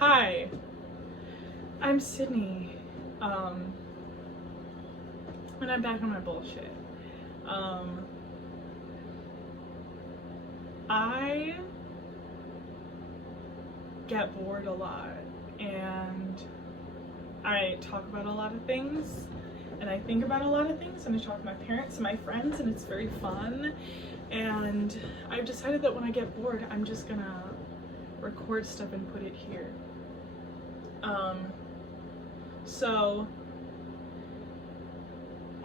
Hi, I'm Sydney, and I'm back on my bullshit. I get bored a lot, and I talk about a lot of things, and I think about a lot of things, and I talk to my parents and my friends, and it's very fun. And I've decided that when I get bored, I'm just gonna record stuff and put it here. So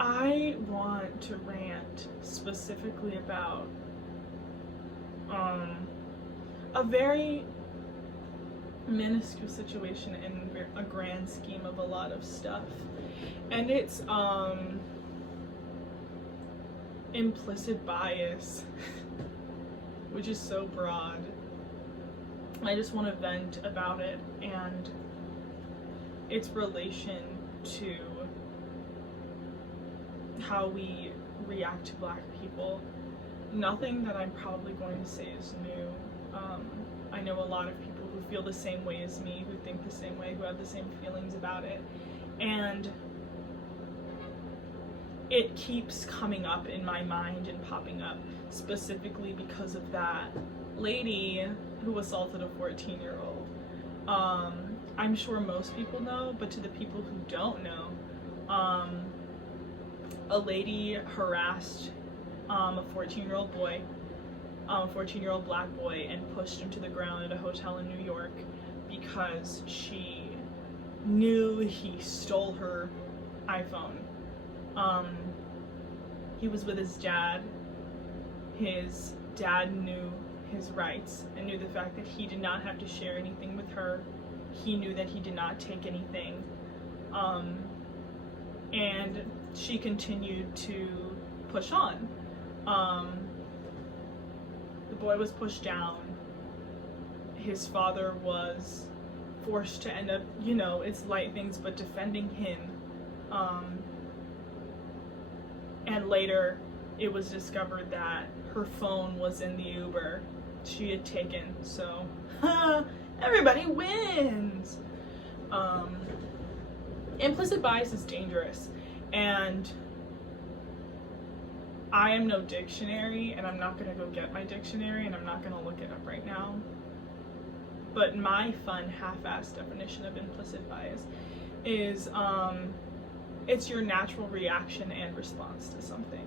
I want to rant specifically about a very minuscule situation in a grand scheme of a lot of stuff, and it's implicit bias, which is so broad. I just want to vent about it and its relation to how we react to Black people. Nothing that I'm probably going to say is new. I know a lot of people who feel the same way as me, who think the same way, who have the same feelings about it, and it keeps coming up in my mind and popping up specifically because of that lady who assaulted a 14-year-old. I'm sure most people know, but to the people who don't know, a lady harassed a 14-year-old boy, a 14-year-old Black boy, and pushed him to the ground at a hotel in New York because she knew he stole her iPhone. He was with his dad. His dad knew his rights and knew the fact that he did not have to share anything with her. He knew that he did not take anything. And she continued to push on. The boy was pushed down. His father was forced to end up, it's light things, but defending him. And later it was discovered that her phone was in the Uber she had taken, so everybody wins. Implicit bias is dangerous, and I am no dictionary, and I'm not gonna go get my dictionary, and I'm not gonna look it up right now. But my fun half-assed definition of implicit bias is it's your natural reaction and response to something.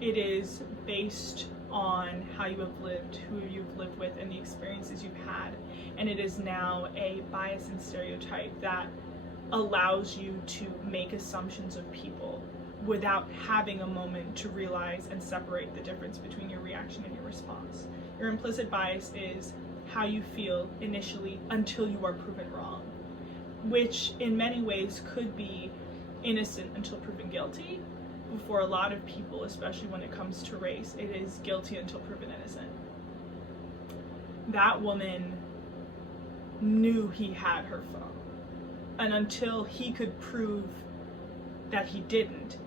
It is based on how you have lived, who you've lived with, and the experiences you've had. And it is now a bias and stereotype that allows you to make assumptions of people without having a moment to realize and separate the difference between your reaction and your response. Your implicit bias is how you feel initially until you are proven wrong, which in many ways could be innocent until proven guilty. For a lot of people, especially when it comes to race, it is guilty until proven innocent. That woman knew he had her phone, and until he could prove that he didn't,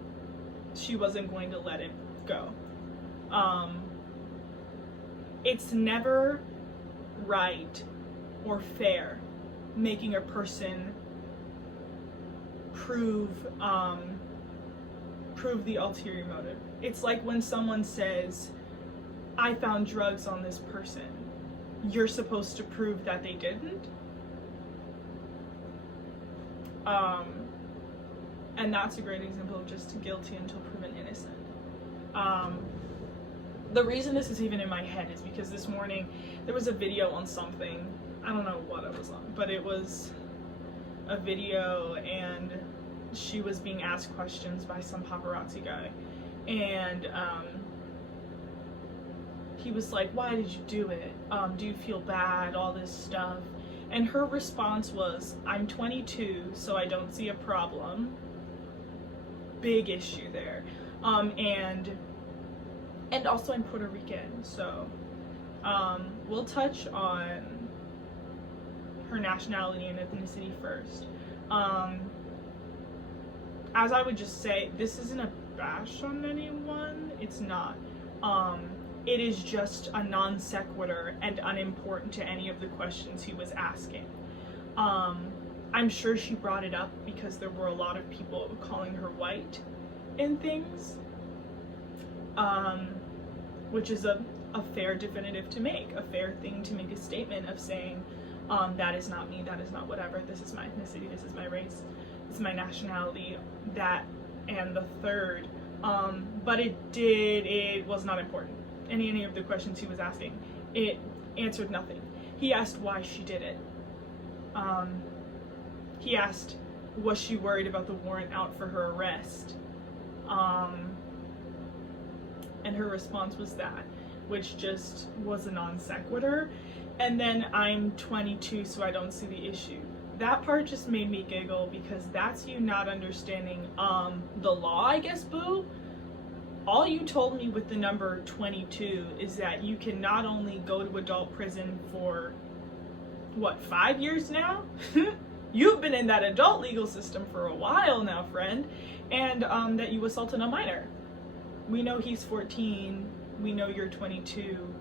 she wasn't going to let it go. It's never right or fair making a person prove the ulterior motive. It's like when someone says, I found drugs on this person. You're supposed to prove that they didn't. And that's a great example of just guilty until proven innocent. The reason this is even in my head is because this morning there was a video on something, I don't know what it was on, but it was a video, and she was being asked questions by some paparazzi guy, and he was like, why did you do it? Do you feel bad? All this stuff. And her response was, I'm 22, so I don't see a problem. Big issue there. And also I'm Puerto Rican, so we'll touch on her nationality and ethnicity first. As I would just say, this isn't a bash on anyone. It's not. It is just a non sequitur and unimportant to any of the questions he was asking. I'm sure she brought it up because there were a lot of people calling her white and things, which is a fair definitive to make, a fair thing to make a statement of saying, that is not me, that is not whatever, this is my ethnicity, this is my race, this is my nationality, that and the third. But it was not important. Any of the questions he was asking, it answered nothing. He asked why she did it. He asked, was she worried about the warrant out for her arrest? And her response was that, which just was a non sequitur. And then, I'm 22, so I don't see the issue. That part just made me giggle, because that's you not understanding the law, I guess, boo. All you told me with the number 22 is that you can not only go to adult prison for, what, 5 years now? You've been in that adult legal system for a while now, friend. And that you assaulted a minor. We know he's 14. We know you're 22.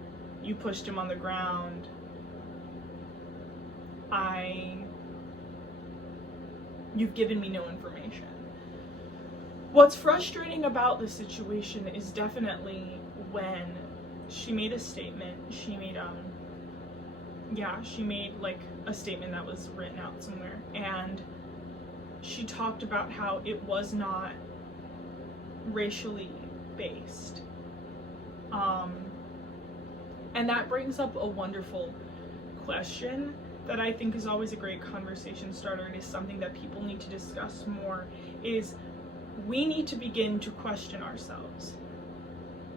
You pushed him on the ground. You've given me no information. What's frustrating about the situation is definitely when she made a statement. She made like a statement that was written out somewhere, and she talked about how it was not racially based. And that brings up a wonderful question that I think is always a great conversation starter, and is something that people need to discuss more, is we need to begin to question ourselves.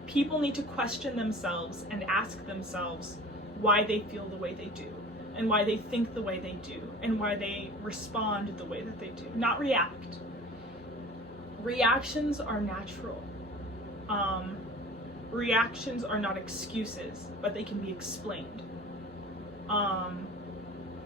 People need to question themselves and ask themselves why they feel the way they do, and why they think the way they do, and why they respond the way that they do. Not react. Reactions are natural. Reactions are not excuses, but they can be explained.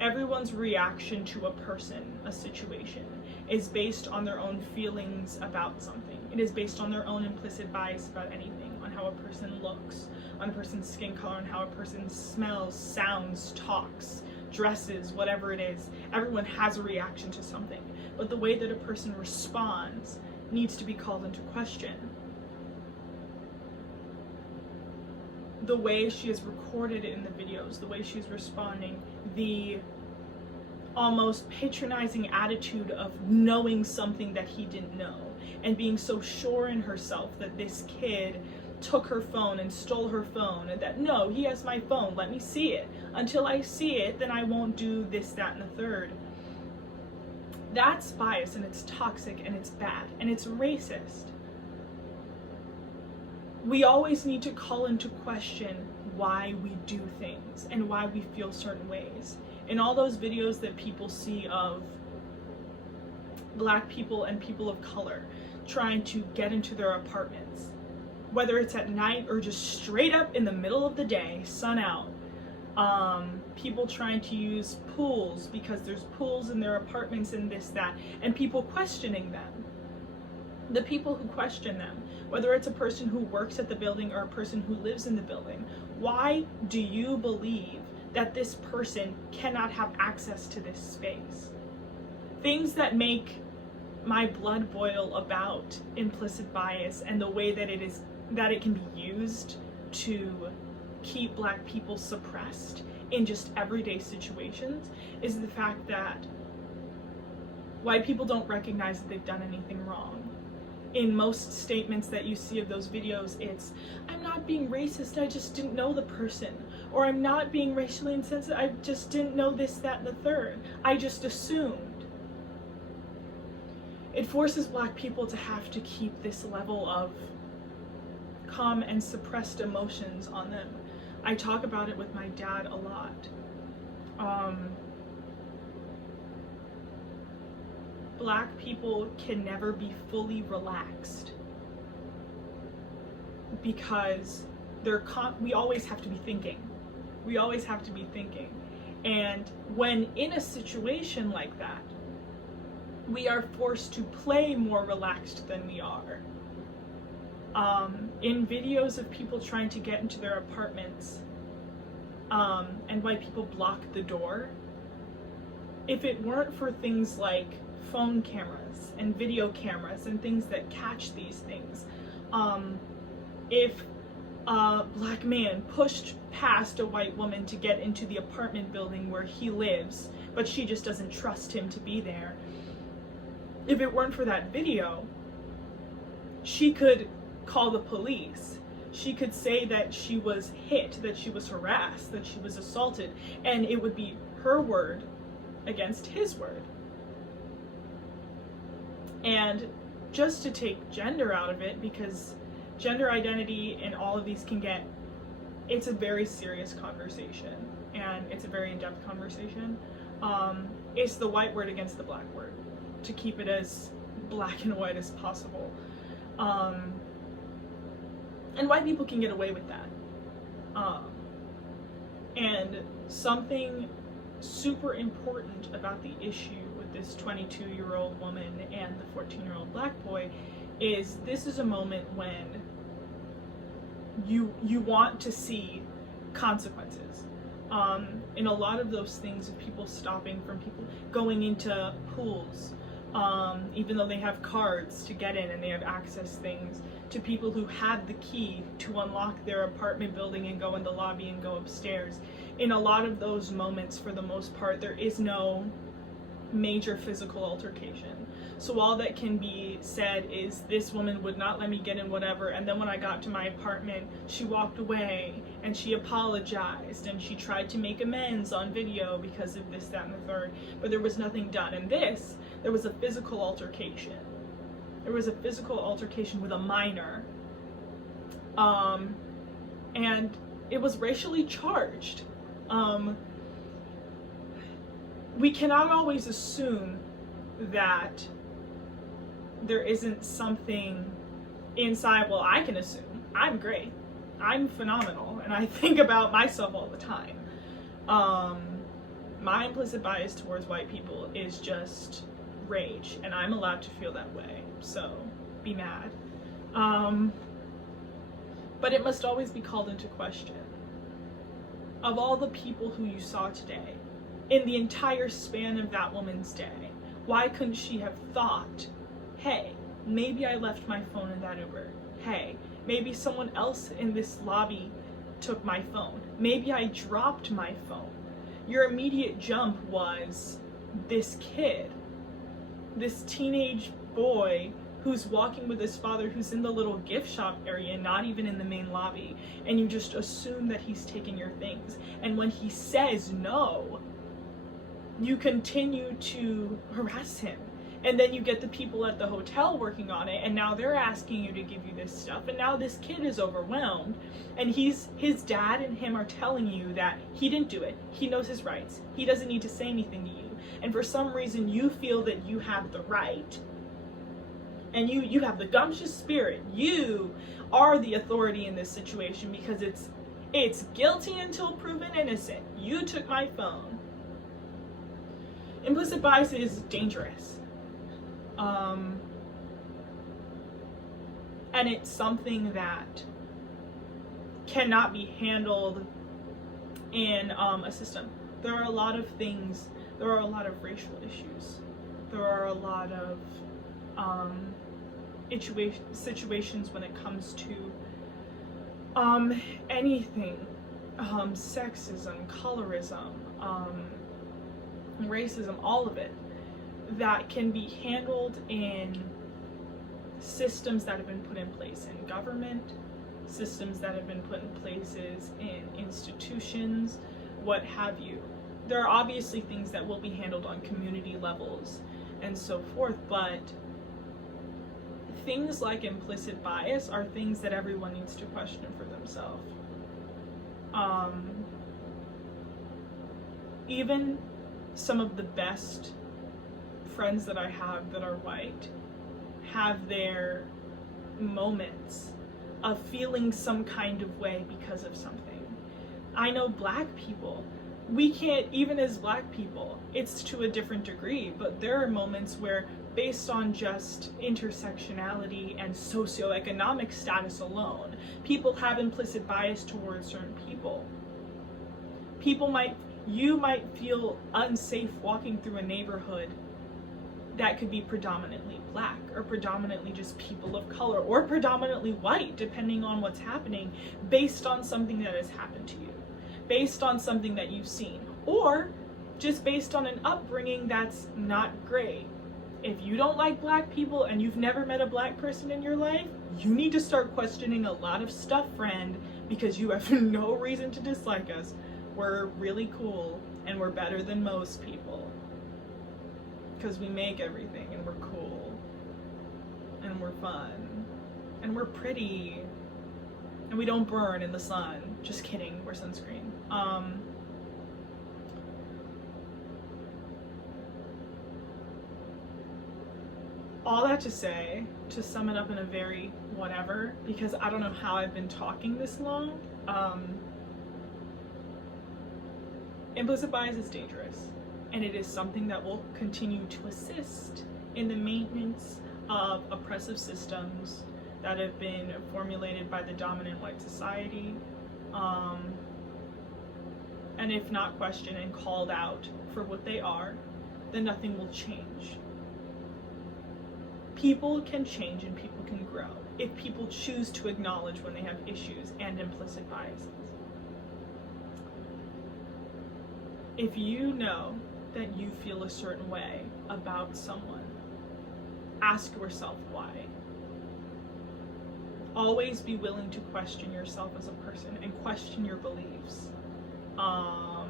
Everyone's reaction to a person, a situation, is based on their own feelings about something. It is based on their own implicit bias about anything, on how a person looks, on a person's skin color, on how a person smells, sounds, talks, dresses, whatever it is. Everyone has a reaction to something, but the way that a person responds needs to be called into question. The way she is recorded in the videos, the way she's responding, the almost patronizing attitude of knowing something that he didn't know, and being so sure in herself that this kid took her phone and stole her phone, and that, no, he has my phone, let me see it. Until I see it, then I won't do this, that, and the third. That's bias, and it's toxic, and it's bad, and it's racist. We always need to call into question why we do things and why we feel certain ways. In all those videos that people see of Black people and people of color trying to get into their apartments, whether it's at night or just straight up in the middle of the day, sun out, people trying to use pools because there's pools in their apartments and this, that, and people questioning them. The people who question them, whether it's a person who works at the building or a person who lives in the building, why do you believe that this person cannot have access to this space? Things that make my blood boil about implicit bias and the way that it can be used to keep Black people suppressed in just everyday situations is the fact that white people don't recognize that they've done anything wrong. In most statements that you see of those videos, it's, I'm not being racist, I just didn't know the person. Or I'm not being racially insensitive, I just didn't know this, that, and the third. I just assumed. It forces Black people to have to keep this level of calm and suppressed emotions on them. I talk about it with my dad a lot. Black people can never be fully relaxed because we always have to be thinking. We always have to be thinking. And when in a situation like that, we are forced to play more relaxed than we are. In videos of people trying to get into their apartments, and white people block the door, if it weren't for things like phone cameras and video cameras and things that catch these things, if a black man pushed past a white woman to get into the apartment building where he lives, but she just doesn't trust him to be there, if it weren't for that video, she could call the police. She could say that she was hit, that she was harassed, that she was assaulted, and it would be her word against his word. And just to take gender out of it, because gender identity and all of these it's a very serious conversation, and it's a very in-depth conversation. It's the white word against the black word, to keep it as black and white as possible. And white people can get away with that. And something super important about the issue with this 22-year-old woman and the 14-year-old black boy is this is a moment when you want to see consequences. In a lot of those things of people stopping from people going into pools, even though they have cards to get in and they have access things, to people who had the key to unlock their apartment building and go in the lobby and go upstairs. In a lot of those moments, for the most part, there is no major physical altercation. So all that can be said is this woman would not let me get in whatever, and then when I got to my apartment, she walked away and she apologized and she tried to make amends on video because of this, that, and the third, but there was nothing done. And this, there was a physical altercation. There was a physical altercation with a minor, and it was racially charged. We cannot always assume that there isn't something inside. Well, I can assume. I'm great. I'm phenomenal, and I think about myself all the time. My implicit bias towards white people is just rage, and I'm allowed to feel that way, so be mad. But it must always be called into question. Of all the people who you saw today, in the entire span of that woman's day, why couldn't she have thought, hey, maybe I left my phone in that Uber. Hey, maybe someone else in this lobby took my phone. Maybe I dropped my phone. Your immediate jump was this kid, this teenage boy who's walking with his father, who's in the little gift shop area, not even in the main lobby, and you just assume that he's taking your things. And when he says no, you continue to harass him. And then you get the people at the hotel working on it, and now they're asking you to give you this stuff, and now this kid is overwhelmed, and his dad and him are telling you that he didn't do it, he knows his rights, he doesn't need to say anything to you, and for some reason you feel that you have the right, and you have the gumptious spirit, you are the authority in this situation because it's guilty until proven innocent. You took my phone. Implicit bias is dangerous. And it's something that cannot be handled in a system. There are a lot of things, there are a lot of racial issues, there are a lot of situations when it comes to anything, sexism, colorism, racism, all of it, that can be handled in systems that have been put in place in government, systems that have been put in places in institutions, what have you. There are obviously things that will be handled on community levels and so forth, but things like implicit bias are things that everyone needs to question for themselves. Even some of the best friends that I have that are white have their moments of feeling some kind of way because of something. I know black people, we can't, even as black people, it's to a different degree, but there are moments where based on just intersectionality and socioeconomic status alone, people have implicit bias towards certain people. You might feel unsafe walking through a neighborhood that could be predominantly black, or predominantly just people of color, or predominantly white, depending on what's happening, based on something that has happened to you, based on something that you've seen, or just based on an upbringing that's not great. If you don't like black people and you've never met a black person in your life, you need to start questioning a lot of stuff, friend, because you have no reason to dislike us. We're really cool and we're better than most people. Because we make everything and we're cool and we're fun and we're pretty and we don't burn in the sun. Just kidding, we're sunscreen. All that to say, to sum it up in a very whatever, because I don't know how I've been talking this long, implicit bias is dangerous, and it is something that will continue to assist in the maintenance of oppressive systems that have been formulated by the dominant white society, and if not questioned and called out for what they are, then nothing will change. People can change and people can grow if people choose to acknowledge when they have issues and implicit biases. If you know that you feel a certain way about someone, ask yourself why. Always be willing to question yourself as a person and question your beliefs. I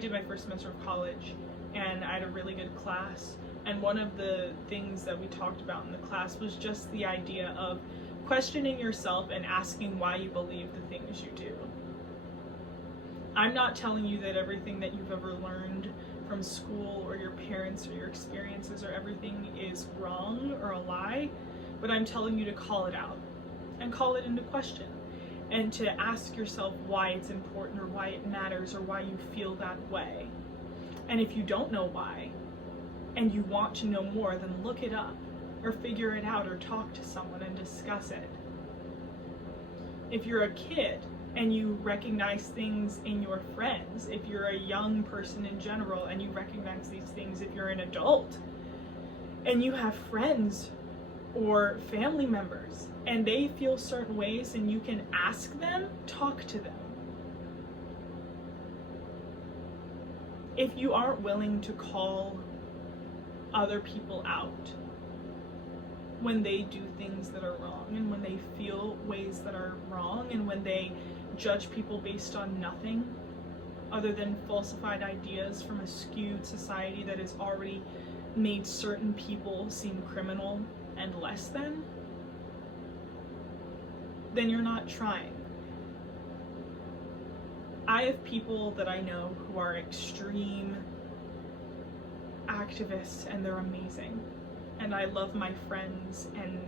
did my first semester of college and I had a really good class, and one of the things that we talked about in the class was just the idea of questioning yourself and asking why you believe the things you do. I'm not telling you that everything that you've ever learned from school or your parents or your experiences or everything is wrong or a lie, but I'm telling you to call it out and call it into question, and to ask yourself why it's important or why it matters or why you feel that way. And if you don't know why and you want to know more, then look it up or figure it out or talk to someone and discuss it. If you're a kid and you recognize things in your friends, if you're a young person in general and you recognize these things, if you're an adult and you have friends or family members and they feel certain ways and you can ask them, talk to them. If you aren't willing to call other people out when they do things that are wrong and when they feel ways that are wrong and when they judge people based on nothing other than falsified ideas from a skewed society that has already made certain people seem criminal and less than, then you're not trying. I have people that I know who are extreme activists and they're amazing. And I love my friends and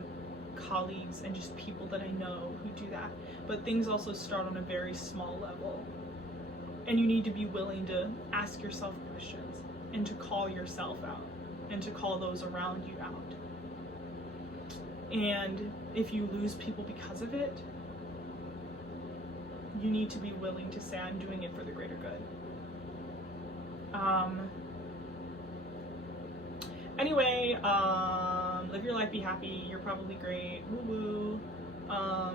colleagues and just people that I know who do that. But things also start on a very small level. And you need to be willing to ask yourself questions and to call yourself out and to call those around you out. And if you lose people because of it, you need to be willing to say, I'm doing it for the greater good. Anyway, live your life, be happy, you're probably great, woo woo.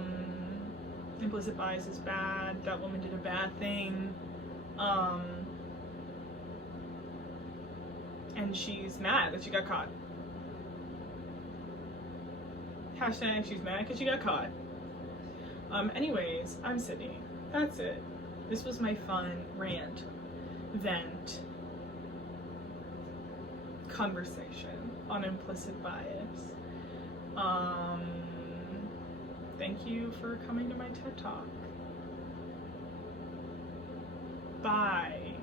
Implicit bias is bad, that woman did a bad thing. And she's mad that she got caught. Hashtag she's mad because she got caught. Anyways, I'm Sydney. That's it. This was my fun rant, vent, conversation on implicit bias. Thank you for coming to my TED Talk. Bye.